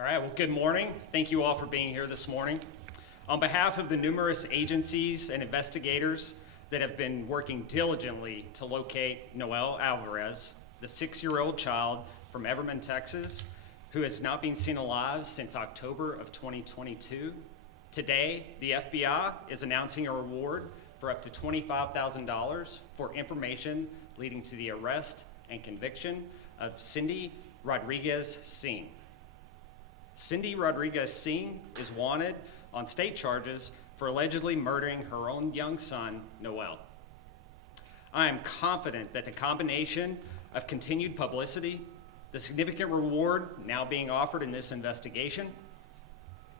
All right, well, good morning. Thank you all for being here this morning. On behalf of the numerous agencies and investigators that have been working diligently to locate Noel Alvarez, the 6-year-old child from Everman, Texas, who has not been seen alive since October of 2022, today the FBI is announcing a reward for up to $25,000 for information leading to the arrest and conviction of Cindy Rodriguez-Singh. Cindy Rodriguez-Singh is wanted on state charges for allegedly murdering her own young son, Noel. I am confident that the combination of continued publicity, the significant reward now being offered in this investigation,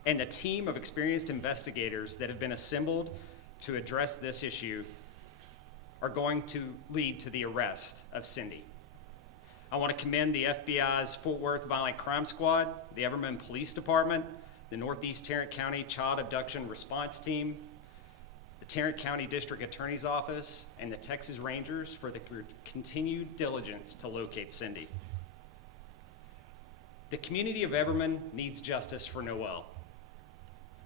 and the team of experienced investigators that have been assembled to address this issue are going to lead to the arrest of Cindy. I want to commend the FBI's Fort Worth Violent Crime Squad, the Everman Police Department, the Northeast Tarrant County Child Abduction Response Team, the Tarrant County District Attorney's Office, and the Texas Rangers for the continued diligence to locate Cindy. The community of Everman needs justice for Noel.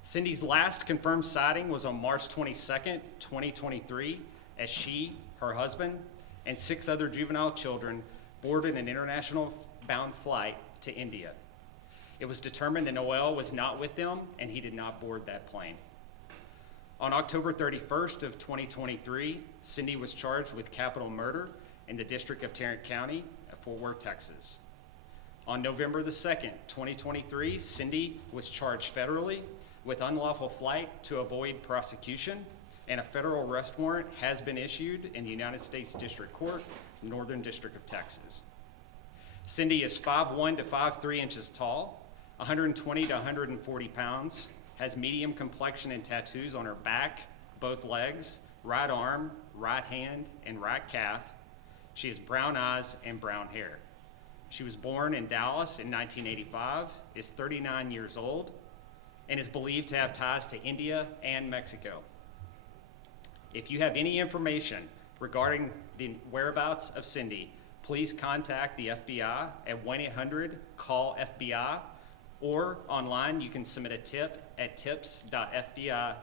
Cindy's last confirmed sighting was on March 22nd, 2023, as she, her husband, and 6 other juvenile children boarded an international bound flight to India. It was determined that Noel was not with them and he did not board that plane. On October 31st of 2023, Cindy was charged with capital murder in the District of Tarrant County at Fort Worth, Texas. On November the 2nd, 2023, Cindy was charged federally with unlawful flight to avoid prosecution, and a federal arrest warrant has been issued in the United States District Court, Northern District of Texas. Cindy is 5'1" to 5'3" inches tall, 120 to 140 pounds, has medium complexion and tattoos on her back, both legs, right arm, right hand, and right calf. She has brown eyes and brown hair. She was born in Dallas in 1985, is 39 years old, and is believed to have ties to India and Mexico. If you have any information regarding the whereabouts of Cindy, please contact the FBI at 1-800-CALL-FBI, or online you can submit a tip at tips.fbi.gov.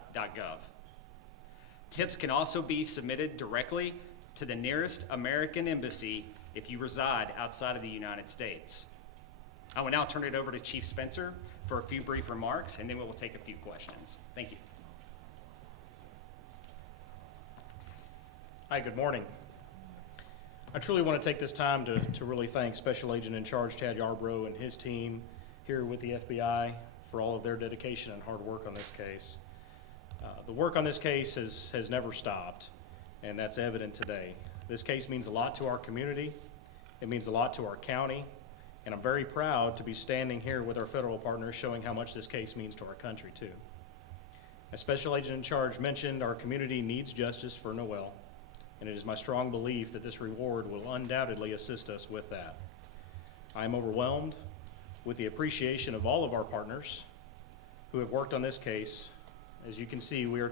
Tips can also be submitted directly to the nearest American embassy if you reside outside of the United States. I will now turn it over to Chief Spencer for a few brief remarks, and then we will take a few questions. Thank you. Hi, good morning. I truly want to take this time to really thank Special Agent in Charge Chad Yarbrough and his team here with the FBI for all of their dedication and hard work on this case. The work on this case has never stopped, and that's evident today. This case means a lot to our community, it means a lot to our county, and I'm very proud to be standing here with our federal partners showing how much this case means to our country too. As Special Agent in Charge mentioned, our community needs justice for Noel, and it is my strong belief that this reward will undoubtedly assist us with that. I am overwhelmed with the appreciation of all of our partners who have worked on this case. As you can see, we are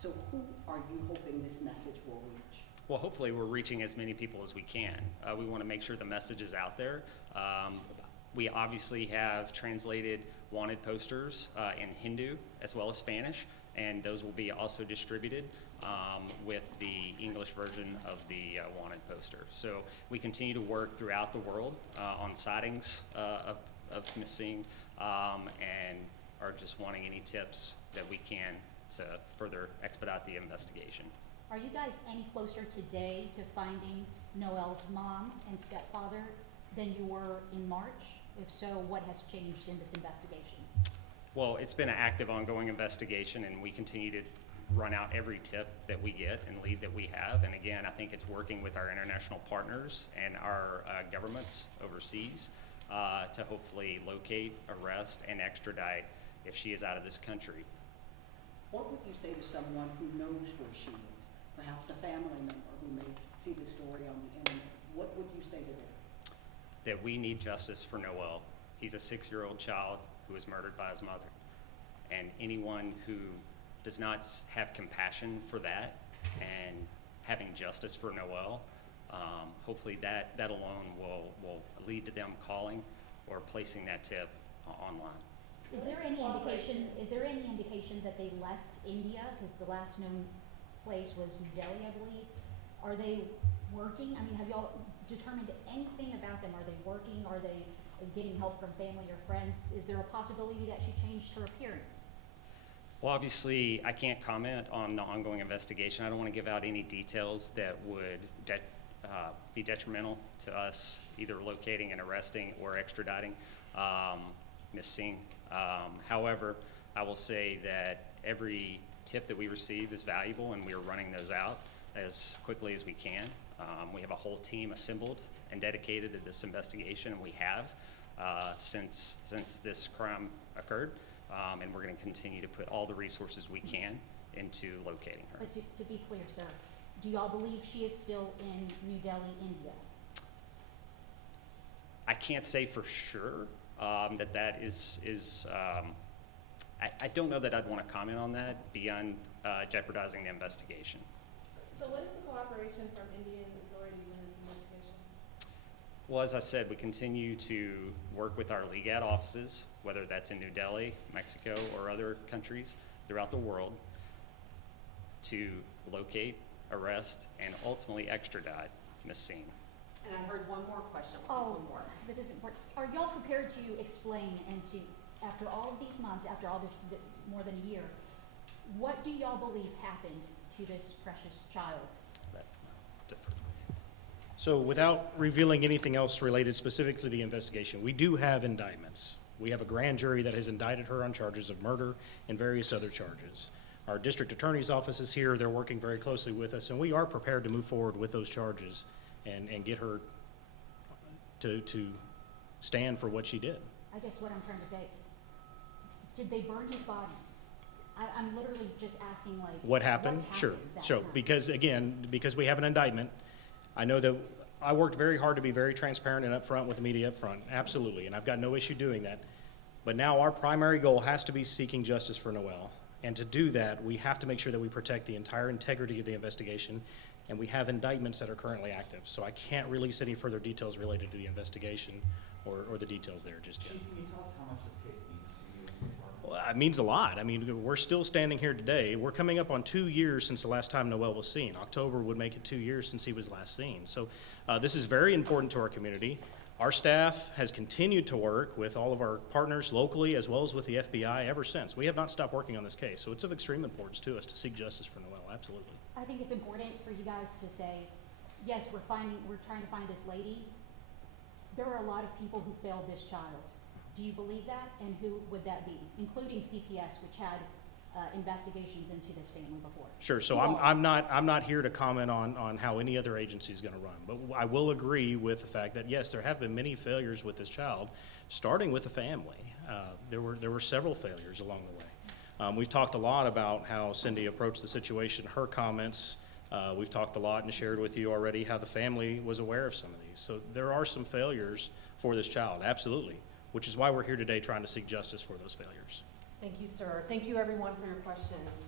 So who are you hoping this message will reach? Well, hopefully we're reaching as many people as we can. We want to make sure the message is out there. We obviously have translated wanted posters in Hindu as well as Spanish, and those will be also distributed with the English version of the wanted poster. So we continue to work throughout the world on sightings of Miss Singh, and are just wanting any tips that we can to further expedite the investigation. Are you guys any closer today to finding Noel's mom and stepfather than you were in March? If so, what has changed in this investigation? Well, it's been an active, ongoing investigation, and we continue to run out every tip that we get and lead that we have. And again, I think it's working with our international partners and our governments overseas to hopefully locate, arrest, and extradite if she is out of this country. What would you say to someone who knows where she is, perhaps a family member who may see the story on the internet? What would you say to them? That we need justice for Noel. He's a 6-year-old child who was murdered by his mother. And anyone who does not have compassion for that and having justice for Noel, hopefully that alone will lead to them calling or placing that tip online. Is there any indication that they left India? Because the last known place was New Delhi, I believe. Are they working? I mean, have y'all determined anything about them? Are they working? Are they getting help from family or friends? Is there a possibility that she changed her appearance? Well, obviously, I can't comment on the ongoing investigation. I don't want to give out any details that would be detrimental to us either locating and arresting or extraditing Ms. Singh. However, I will say that every tip that we receive is valuable, and we are running those out as quickly as we can. We have a whole team assembled and dedicated to this investigation, and we have since this crime occurred, and we're going to continue to put all the resources we can into locating her. But to be clear, sir, do y'all believe she is still in New Delhi, India? I can't say for sure that is I don't know that I'd want to comment on that beyond jeopardizing the investigation. So what is the cooperation from Indian authorities in this investigation? Well, as I said, we continue to work with our legat offices, whether that's in New Delhi, Mexico, or other countries throughout the world, to locate, arrest, and ultimately extradite Ms. Singh. And I heard one more question. Oh, One more. that is important. Are y'all prepared to explain and to, after all of these months, after all this, more than a year, what do y'all believe happened to this precious child? But, defer. So without revealing anything else related specifically to the investigation, we do have indictments. We have a grand jury that has indicted her on charges of murder and various other charges. Our district attorney's office is here. They're working very closely with us, and we are prepared to move forward with those charges and get her to stand for what she did. I guess what I'm trying to say, did they burn his body? I'm literally just asking, like, What happened? Sure. that So, night? because we have an indictment, I know that I worked very hard to be very transparent and upfront with the media upfront, absolutely, and I've got no issue doing that. But now our primary goal has to be seeking justice for Noel. And to do that, we have to make sure that we protect the entire integrity of the investigation, and we have indictments that are currently active. So I can't release any further details related to the investigation or the details there just yet. Chief, can you tell us how much this case means to you and your department? Well, it means a lot. I mean, we're still standing here today. We're coming up on 2 years since the last time Noel was seen. October would make it 2 years since he was last seen. So this is very important to our community. Our staff has continued to work with all of our partners locally as well as with the FBI ever since. We have not stopped working on this case, so it's of extreme importance to us to seek justice for Noel, absolutely. I think it's important for you guys to say, yes, we're trying to find this lady. There are a lot of people who failed this child. Do you believe that? And who would that be? Including CPS, which had investigations into this family before. Sure, so Who I'm not here to comment on how any other agency is gonna run, but I will agree with the fact that, yes, there have been many failures with this child, starting with the family. There were several failures along the way. We've talked a lot about how Cindy approached the situation, her comments. We've talked a lot and shared with you already how the family was aware of some of these. So there are some failures for this child, absolutely, which is why we're here today trying to seek justice for those failures. Thank you, sir. Thank you, everyone, for your questions.